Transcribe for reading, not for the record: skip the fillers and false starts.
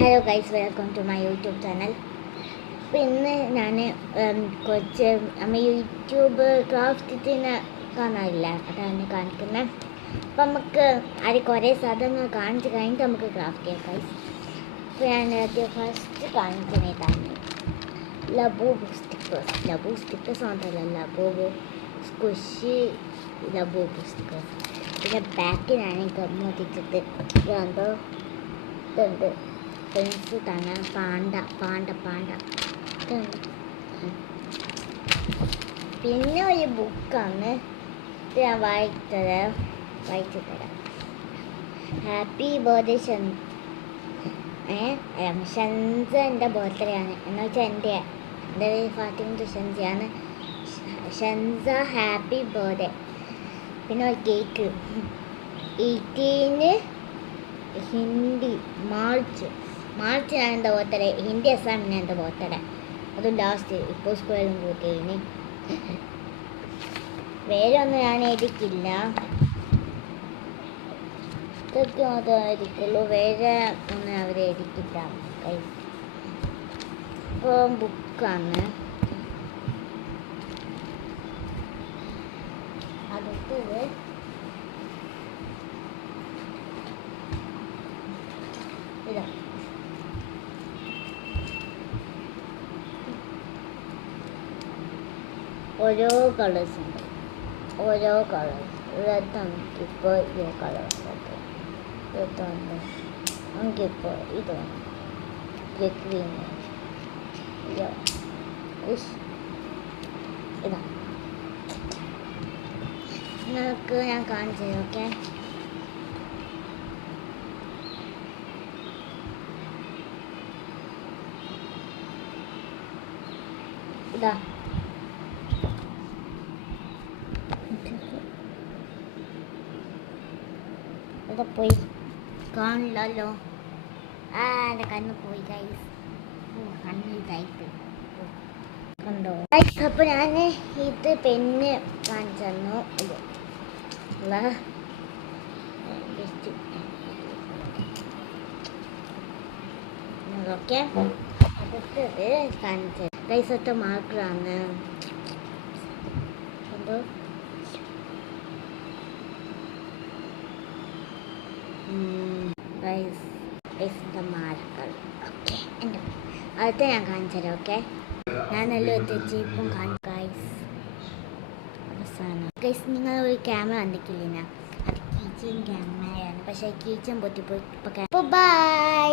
Hello guys, welcome to my YouTube channel. അപ്പോൾ ഇന്ന് ഞാൻ കുറച്ച് യൂട്യൂബ് ക്രാഫ്റ്റിന് കാണാനില്ല, അതാണ് കാണിക്കുന്നത്. അപ്പം നമുക്ക് അത് കുറേ സാധനങ്ങൾ കാണിച്ച് കഴിഞ്ഞിട്ട് നമുക്ക് ക്രാഫ്റ്റ് ചെയ്യാം ഗൈസ്. അപ്പോൾ ഞാൻ ആദ്യം ഫസ്റ്റ് കാണിക്കുന്നതാണ് ലബൂബ് സ്റ്റിക്കേഴ്സ് മാത്രമല്ല, ലബൂബ് സ്കുഷി ലബൂബ് സ്റ്റിക്കേഴ്സ്. പിന്നെ ബാക്കിലാണ് ഗമ്മ് ഒട്ടിച്ചിട്ട് എന്തോ ഇതുണ്ട്, പെൻസിൽ തന്നെ പാണ്ട. പിന്നെ ഒരു ബുക്കാണ്, ഇത് ഞാൻ വായിച്ചു തരാം. ഹാപ്പി ബർത്ത്ഡേ ഷൻസൻ്റെ ബർത്ത്ഡേ ആണ്, എന്ന് വെച്ചാൽ എൻ്റെ ഫാത്തിമ ഷൻസയാണ്. Shansa happy birthday. പിന്നെ ഒരു കേക്ക് 18 ഹിന്ദി മാർച്ചിനാണ് എൻ്റെ ബർത്ത്ഡേ, ഹിന്ദി എക്സാമിന് എൻ്റെ ബർത്ത്ഡേ. അതും ലാസ്റ്റ് ഇപ്പോൾ സ്കൂളിലും കൂട്ടിയിന്. വേറെ ഒന്നും ഞാൻ എഴുതിക്കില്ല, ഇതൊക്കെ മാത്രമേ എഴുതിക്കുള്ളൂ, വേറെ ഒന്നും അവർ എഴുതിക്കില്ല. ഇപ്പോൾ ബുക്കാണ്. അടുത്തത് ഇതാ, ഓരോ കളേഴ്സ് ഉണ്ട്, ഓരോ കളേഴ്സ്. ഇതാണ് ഇപ്പോൾ ഈ കളേഴ്സ്, ഇതാണ് നമുക്കിപ്പോൾ ഇതാണ് ഗ്രീൻ, ഇതാ നിങ്ങൾക്ക് ഞാൻ കാണിച്ചു തരാം. ഓക്കെ, ഇതാ ഇത് പോയി കാണില്ലല്ലോ. എൻ്റെ കണ്ണ് പോയി ഗൈസ്, കണ്ണ് ഇതായിട്ട് കണ്ടോ ഗൈസ്. അപ്പോൾ ഞാൻ ഇത് പെന്ന് കാണിച്ചു തന്നു. ഓക്കെ, അടുത്തത് കാണിച്ചു ഗൈസ്. ഒറ്റ മാർക്കറാണ്, എന്തോ മാർക്കർ. ഓക്കെ, എൻ്റെ അടുത്ത ഞാൻ കാണിച്ചു തരാം. ഓക്കെ, ഞാനെല്ലാം എത്തിച്ച് ഇപ്പം ഗൈസ് അവസാനം. ഗൈസ്, നിങ്ങൾ ഒരു ക്യാമറ കണ്ടിട്ടില്ല, അത് കീച്ചൻ ക്യാമറയാണ്, പക്ഷേ കീച്ചൻ പൊട്ടിപ്പോയി. ഇപ്പോൾ ബൈ.